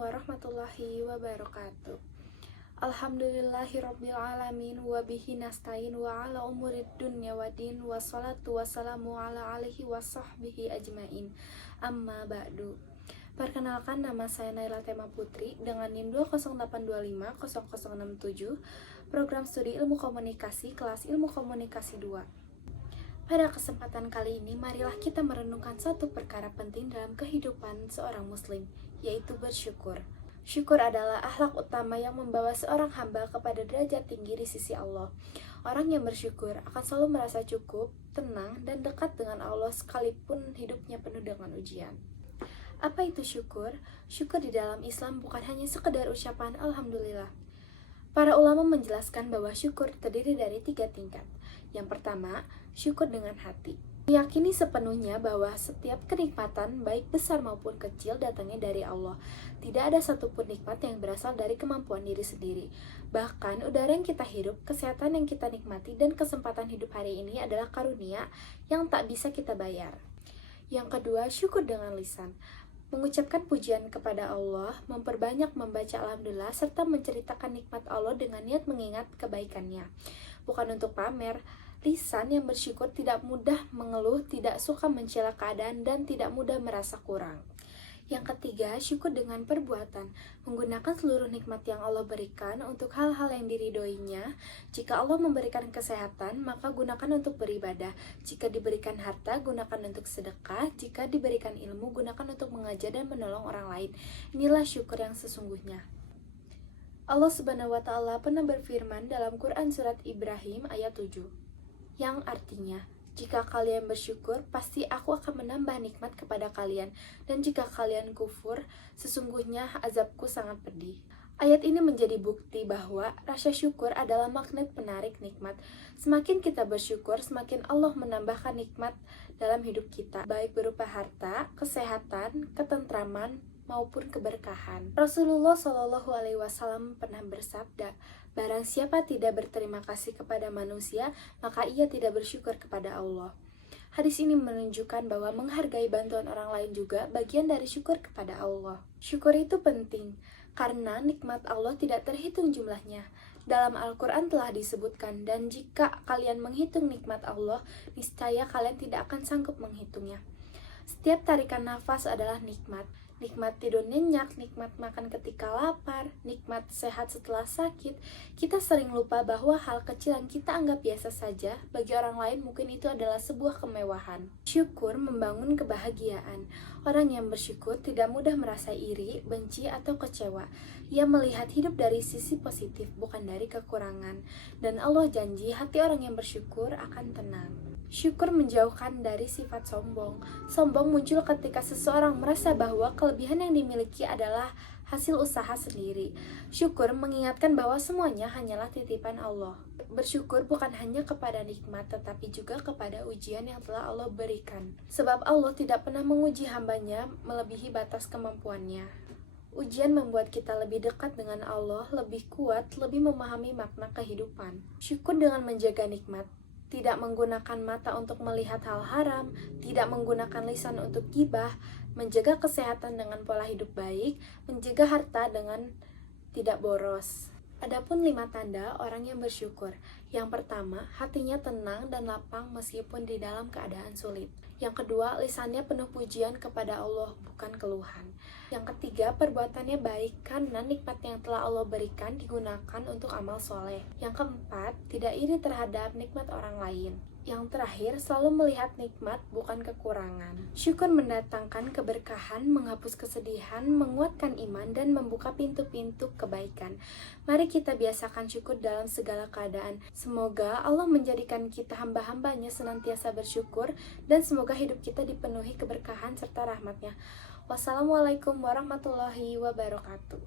warahmatullahi wabarakatuh. Alhamdulillahirabbil alamin wa bihi nasta'in wa ala umurid dunya waddin wassalatu wassalamu ala alihi washabbihi ajmain. Amma ba'du. Perkenalkan, nama saya Naila Tema Putri dengan NIM 208250067, program studi Ilmu Komunikasi kelas Ilmu Komunikasi 2. Pada kesempatan kali ini, marilah kita merenungkan satu perkara penting dalam kehidupan seorang muslim, yaitu bersyukur. Syukur adalah akhlak utama yang membawa seorang hamba kepada derajat tinggi di sisi Allah. Orang yang bersyukur akan selalu merasa cukup, tenang, dan dekat dengan Allah sekalipun hidupnya penuh dengan ujian. Apa itu syukur? Syukur di dalam Islam bukan hanya sekedar ucapan Alhamdulillah. Para ulama menjelaskan bahwa syukur terdiri dari 3 tingkat. Yang pertama, syukur dengan hati. Meyakini sepenuhnya bahwa setiap kenikmatan, baik besar maupun kecil, datangnya dari Allah. Tidak ada satupun nikmat yang berasal dari kemampuan diri sendiri. Bahkan, udara yang kita hirup, kesehatan yang kita nikmati, dan kesempatan hidup hari ini adalah karunia yang tak bisa kita bayar. Yang kedua, syukur dengan lisan. Mengucapkan pujian kepada Allah, memperbanyak membaca Alhamdulillah, serta menceritakan nikmat Allah dengan niat mengingat kebaikannya. Bukan untuk pamer, lisan yang bersyukur tidak mudah mengeluh, tidak suka mencela keadaan, dan tidak mudah merasa kurang. Yang ketiga, syukur dengan perbuatan, menggunakan seluruh nikmat yang Allah berikan untuk hal-hal yang diridhoinya. Jika Allah memberikan kesehatan, maka gunakan untuk beribadah. Jika diberikan harta, gunakan untuk sedekah. Jika diberikan ilmu, gunakan untuk mengajar dan menolong orang lain. Inilah syukur yang sesungguhnya. Allah Subhanahu wa Ta'ala pernah berfirman dalam Quran Surat Ibrahim ayat 7, yang artinya, jika kalian bersyukur, pasti aku akan menambah nikmat kepada kalian, dan jika kalian kufur, sesungguhnya azabku sangat pedih. Ayat ini menjadi bukti bahwa rasa syukur adalah magnet penarik nikmat. Semakin kita bersyukur, semakin Allah menambahkan nikmat dalam hidup kita, baik berupa harta, kesehatan, ketentraman, maupun keberkahan. Rasulullah SAW pernah bersabda, barang siapa tidak berterima kasih kepada manusia, maka ia tidak bersyukur kepada Allah. Hadis ini menunjukkan bahwa menghargai bantuan orang lain juga bagian dari syukur kepada Allah. Syukur itu penting, karena nikmat Allah tidak terhitung jumlahnya. Dalam Al-Quran telah disebutkan, dan jika kalian menghitung nikmat Allah, niscaya kalian tidak akan sanggup menghitungnya. Setiap tarikan nafas adalah nikmat. Nikmat tidur nyenyak, nikmat makan ketika lapar, nikmat sehat setelah sakit. Kita sering lupa bahwa hal kecil yang kita anggap biasa saja, bagi orang lain mungkin itu adalah sebuah kemewahan. Syukur membangun kebahagiaan. Orang yang bersyukur tidak mudah merasa iri, benci, atau kecewa. Ia melihat hidup dari sisi positif, bukan dari kekurangan. Dan Allah janji hati orang yang bersyukur akan tenang. Syukur menjauhkan dari sifat sombong. Sombong muncul ketika seseorang merasa bahwa kelebihan yang dimiliki adalah hasil usaha sendiri. Syukur mengingatkan bahwa semuanya hanyalah titipan Allah. Bersyukur bukan hanya kepada nikmat, tetapi juga kepada ujian yang telah Allah berikan. Sebab Allah tidak pernah menguji hambanya melebihi batas kemampuannya. Ujian membuat kita lebih dekat dengan Allah, lebih kuat, lebih memahami makna kehidupan. Syukur dengan menjaga nikmat. Tidak menggunakan mata untuk melihat hal haram, tidak menggunakan lisan untuk gibah, menjaga kesehatan dengan pola hidup baik, menjaga harta dengan tidak boros. Adapun 5 tanda orang yang bersyukur. Yang pertama, hatinya tenang dan lapang meskipun di dalam keadaan sulit. Yang kedua, lisannya penuh pujian kepada Allah, bukan keluhan. Yang ketiga, perbuatannya baik karena nikmat yang telah Allah berikan digunakan untuk amal soleh. Yang keempat, tidak iri terhadap nikmat orang lain. Yang terakhir, selalu melihat nikmat, bukan kekurangan. Syukur mendatangkan keberkahan, menghapus kesedihan, menguatkan iman, dan membuka pintu-pintu kebaikan. Mari kita biasakan syukur dalam segala keadaan. Semoga Allah menjadikan kita hamba-hambanya senantiasa bersyukur, dan semoga hidup kita dipenuhi keberkahan serta rahmatnya. Wassalamualaikum warahmatullahi wabarakatuh.